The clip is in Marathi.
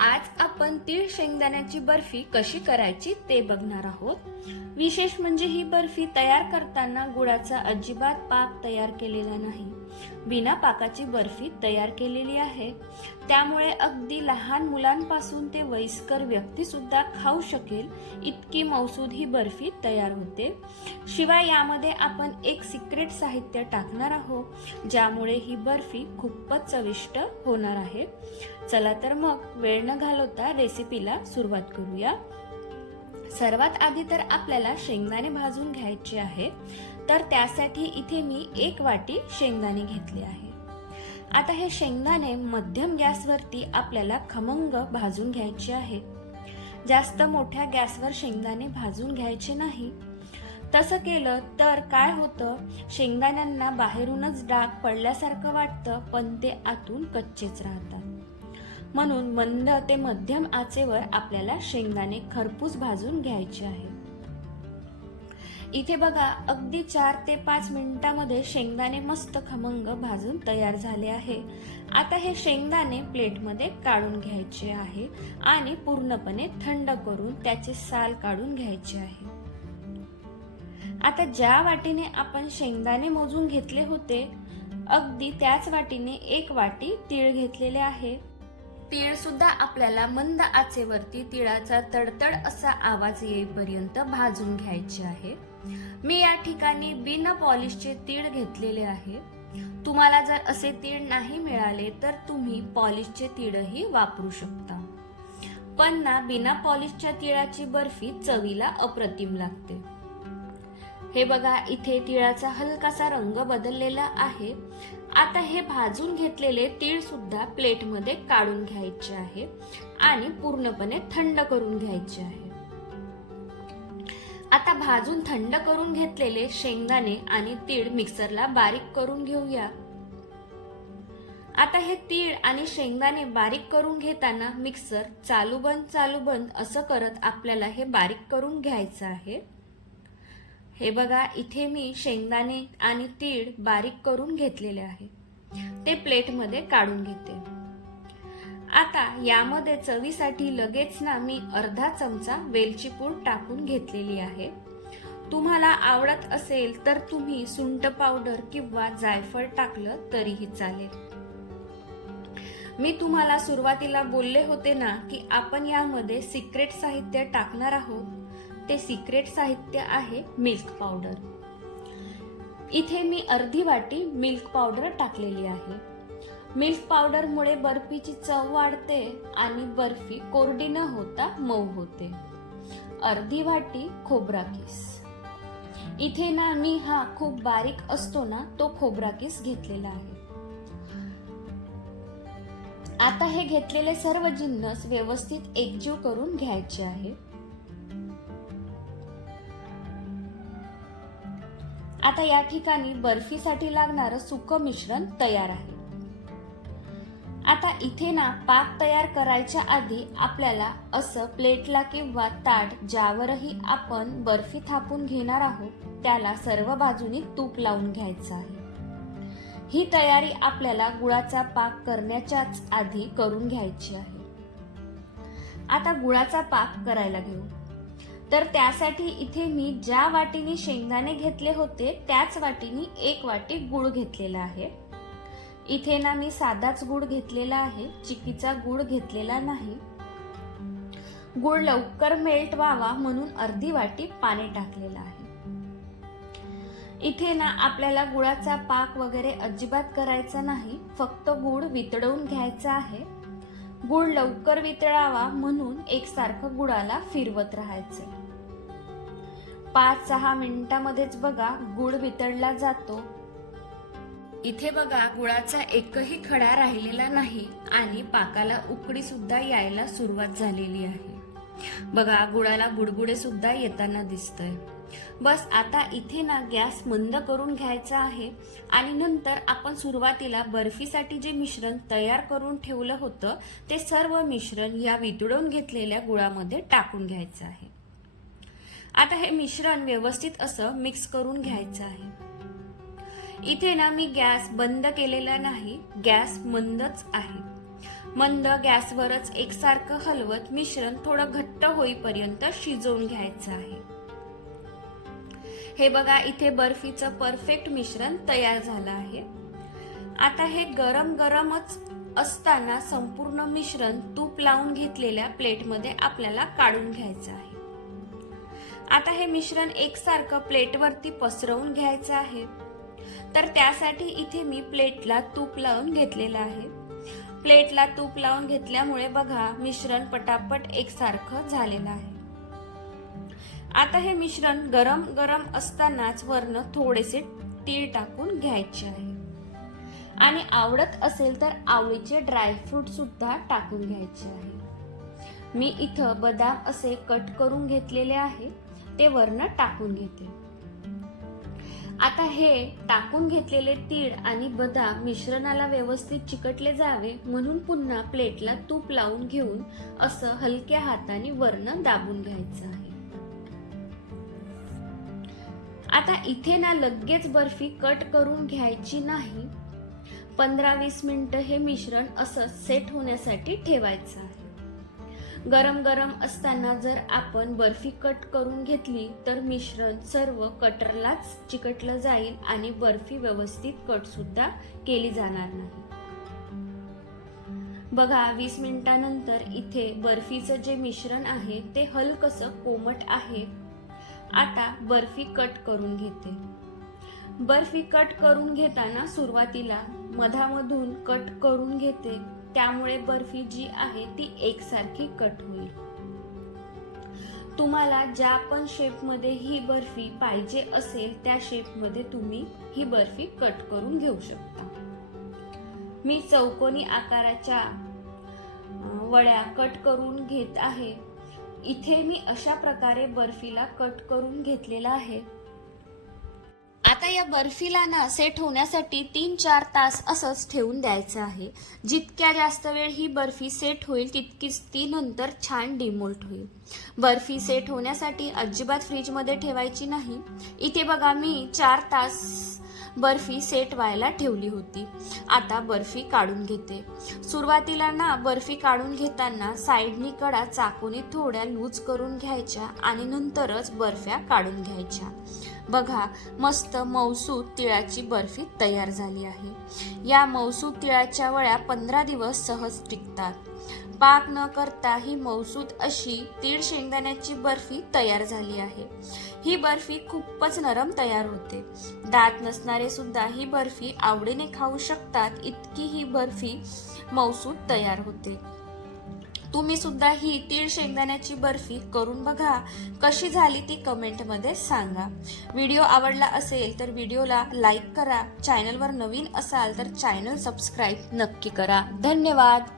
आज आपण तीळ शेंगदाण्याची बर्फी कशी करायची ते बघणार आहोत. विशेष म्हणजे ही बर्फी तयार करताना गुळाचा अजिबात पाक तयार केलेला नाही. बिना पाकाची बर्फी तयार केलेली आहे. त्यामुळे अगदी लहान मुलांपासून ते वयस्कर व्यक्ती सुद्धा खाऊ शकेल इतकी मौसूद ही बर्फी तयार होते. शिवाय यामध्ये आपण एक सिक्रेट साहित्य टाकणार आहोत ज्यामुळे ही बर्फी खूपच चविष्ट होणार आहे. चला तर मग वेळ न घालवता रेसिपीला सुरुवात करूया. सर्वात आधी तर आपल्याला शेंगदाणे भाजून घ्यायचे आहे. तर त्यासाठी इथे मी एक वाटी शेंगदाणे घेतले आहे. आता हे शेंगदाणे मध्यम गॅसवरती आपल्याला खमंग भाजून घ्यायचे आहे. जास्त मोठ्या गॅसवर शेंगदाणे भाजून घ्यायचे नाही. तसं केलं तर काय होतं? शेंगदाण्यांना बाहेरूनच डाग पडल्यासारखं वाटतं पण ते आतून कच्चेच राहतात. म्हणून मंद ते मध्यम आचेवर आपल्याला शेंगदाणे खरपूस भाजून घ्यायचे आहे. इथे बघा अगदी चार ते पाच मिनिटामध्ये शेंगदाणे मस्त खमंग भाजून तयार झाले आहे. आता हे शेंगदाणे प्लेटमध्ये काढून घ्यायचे आहे आणि पूर्णपणे थंड करून त्याचे साल काढून घ्यायचे आहे. आता ज्या वाटीने आपण शेंगदाणे मोजून घेतले होते अगदी त्याच वाटीने एक वाटी तीळ घेतलेले आहे. तीळ सुद्धा आपल्याला मंद आचेवरती तिळाचा तडतड असा आवाज येईपर्यंत भाजून घ्यायचे आहे. मी या ठिकाणी बिन पॉलिशचे तीळ घेतलेले आहे. तुम्हाला जर असे तीळ नाही मिळाले तर तुम्ही पॉलिशचे तीळही वापरू शकता. पण ना बिना पॉलिशच्या तिळाची बर्फी चवीला अप्रतिम लागते. हे बघा इथे तिळाचा हलकासा रंग बदललेला आहे. आता हे भाजून घेतलेले तीळ सुद्धा प्लेटमध्ये काढून घ्यायचे आहे आणि पूर्णपणे थंड करून घ्यायचे आहे. आता भाजून थंड करून घेतलेले शेंगदाणे आणि तीळ मिक्सरला बारीक करून घेऊया. आता हे तीळ आणि शेंगदाणे बारीक करून घेताना मिक्सर चालू बंद चालू बंद असं करत आपल्याला हे बारीक करून घ्यायचं आहे. हे बघा इथे मी शेंगदाणे आणि तीळ बारीक करून घेतलेले आहे. ते प्लेटमध्ये काढून घेते. आता यामध्ये चवीसाठी लगेच ना मी अर्धा चमचा वेलची पूड टाकून घेतलेली आहे. तुम्हाला आवडत असेल तर तुम्ही सुंट पावडर किंवा जायफळ टाकलं तरीही चालेल. मी तुम्हाला सुरुवातीला बोलले होते ना की आपण यामध्ये सिक्रेट साहित्य टाकणार आहोत ते सिक्रेट साहित्य आहे मिल्क पावडर इथे मी अर्धी वाटी मिल्क पावडर टाकलेली आहे. मिल्क पावडरमुळे बर्फीची चव वाढते आणि बर्फी कोरडी न होता मऊ होते. अर्धी वाटी खोबरा किस. इथे ना मी हा खूप बारीक असतो ना तो खोबरा किस घेतलेला आहे. आता हे घेतलेले सर्व जिन्नस व्यवस्थित एकजीव करून घ्यायचे आहे. आता या ठिकाणी बर्फीसाठी लागणारं सुकं मिश्रण तयार आहे. आता इथे ना पाक तयार करायच्या आधी आपल्याला असं प्लेटला किंवा ताट ज्यावरही आपण बर्फी थापून घेणार आहोत त्याला सर्व बाजूनी तूप लावून घ्यायचं आहे. ही तयारी आपल्याला गुळाचा पाक करण्याच्याच आधी करून घ्यायची आहे. आता गुळाचा पाक करायला घेऊ. तर त्यासाठी इथे मी ज्या वाटीने शेंगदाणे घेतले होते त्याच वाटीने एक वाटी गुळ घेतलेला आहे. इथे ना मी साधाच गुळ घेतलेला आहे चिकीचा गुळ घेतलेला नाही. गुळ लवकर मेल्ट व्हावा म्हणून अर्धी वाटी पाणी टाकलेलं आहे. इथे ना आपल्याला गुळाचा पाक वगैरे अजिबात करायचा नाही फक्त गुळ वितळवून घ्यायचा आहे. गुळ लवकर वितळावा म्हणून एकसारखं गुळाला फिरवत राहायचं. पाच सहा मिनिटामध्येच बघा गुळ वितळला जातो. इथे बघा गुळाचा एकही खडा राहिलेला नाही आणि पाकाला उकडी सुद्धा यायला सुरुवात झालेली आहे. बघा गुळाला गुडगुडे सुद्धा येताना दिसतंय. बस आता इथे ना गॅस मंद करून घ्यायचा आहे आणि नंतर आपण सुरुवातीला बर्फीसाठी जे मिश्रण तयार करून ठेवलं होतं ते सर्व मिश्रण या वितळून घेतलेल्या गुळामध्ये टाकून घ्यायचं आहे. आता हे मिश्रण व्यवस्थित असं मिक्स करून घ्यायचं आहे. इथे ना मी गॅस बंद केलेला नाही गॅस मंदच आहे. मंद गॅसवरच एकसारखं हलवत मिश्रण थोडं घट्ट होईपर्यंत शिजवून घ्यायचं आहे. हे बघा इथे बर्फीचं परफेक्ट मिश्रण तयार झालं आहे. आता हे गरम गरमच असताना संपूर्ण मिश्रण तूप लावून घेतलेल्या प्लेटमध्ये आपल्याला काढून घ्यायचं आहे. आता हे मिश्रण एकसारखं प्लेटवरती पसरवून घ्यायचं आहे. तर त्यासाठी इथे मी प्लेटला तूप लावून घेतलेलं आहे. प्लेटला तूप लावून घेतल्यामुळे बघा मिश्रण पटापट एकसारखं झालेलं आहे. आता हे मिश्रण गरम गरम असतानाच वरनं थोडेसे तीळ टाकून घ्यायचे आहे. आणि आवडत असेल तर आवळीचे ड्रायफ्रूट सुद्धा टाकून घ्यायचे आहे. मी इथं बदाम असे कट करून घेतलेले आहे. ते वर्ण टाकून घेते. आता हे टाकून घेतलेले तीळ आणि बदाम मिश्रणाला व्यवस्थित चिकटले जावे म्हणून पुन्हा प्लेटला तूप लावून घेऊन असं हलक्या हाताने वर्ण दाबून घ्यायचं आहे. आता इथे ना लगेच बर्फी कट करून घ्यायची नाही. पंधरा वीस मिनिटं हे मिश्रण असं सेट होण्यासाठी ठेवायचं आहे. गरम गरम असताना जर आपण बर्फी कट करून घेतली तर मिश्रण सर्व कटरलाच चिकटलं जाईल आणि बर्फी व्यवस्थित कट सुद्धा केली जाणार नाही. बघा वीस मिनिटानंतर इथे बर्फीचं जे मिश्रण आहे ते हलकसं कोमट आहे. आता बर्फी कट करून घेते. बर्फी कट करून घेताना सुरुवातीला मधामधून कट करून घेते. त्यामुळे बर्फी जी आहे ती एकसारखी कट होईल. तुम्हाला ज्या पण शेपमध्ये ही बर्फी पाहिजे असेल त्या शेपमध्ये तुम्ही ही बर्फी कट करून घेऊ शकता. मी चौकोनी आकाराच्या वड्या कट करून घेत आहे. इथे मी अशा प्रकारे बर्फीला कट करून घेतलेला आहे. आता या बर्फीला ना सेट होण्यासाठी तीन चार तास असंच ठेवून द्यायचं आहे. जितक्या जास्त वेळ ही बर्फी सेट होईल तितकीच ती नंतर छान डिमोल्ट होईल. बर्फी सेट होण्यासाठी अजिबात फ्रीजमध्ये ठेवायची नाही. इथे बघा मी चार तास बर्फी सेट व्हायला ठेवली होती. आता बर्फी काढून घेते. सुरुवातीला ना बर्फी काढून घेताना साईडनी कडा चाकूने थोड्या लूज करून घ्यायच्या आणि नंतरच बर्फ्या काढून घ्यायच्या. बघा मस्त मौसूद तिळाची बर्फी तयार झाली आहे. या मौसूद तिळाच्या वळ्या पंधरा दिवस सहज टिकतात. पाक न करता ही मौसूद अशी तीळ शेंगदाण्याची बर्फी तयार झाली आहे. ही बर्फी खूपच नरम तयार होते. दात नसणारे सुद्धा ही बर्फी आवडीने खाऊ शकतात इतकी ही बर्फी मौसूद तयार होते. तुम्ही सुद्धा ही तीळ शेंगदाण्याची बर्फी करून बघा कशी झाली ती कमेंटमध्ये सांगा. व्हिडिओ आवडला असेल तर व्हिडिओला लाईक करा. चॅनलवर नवीन असाल तर चॅनल सबस्क्राईब नक्की करा. धन्यवाद!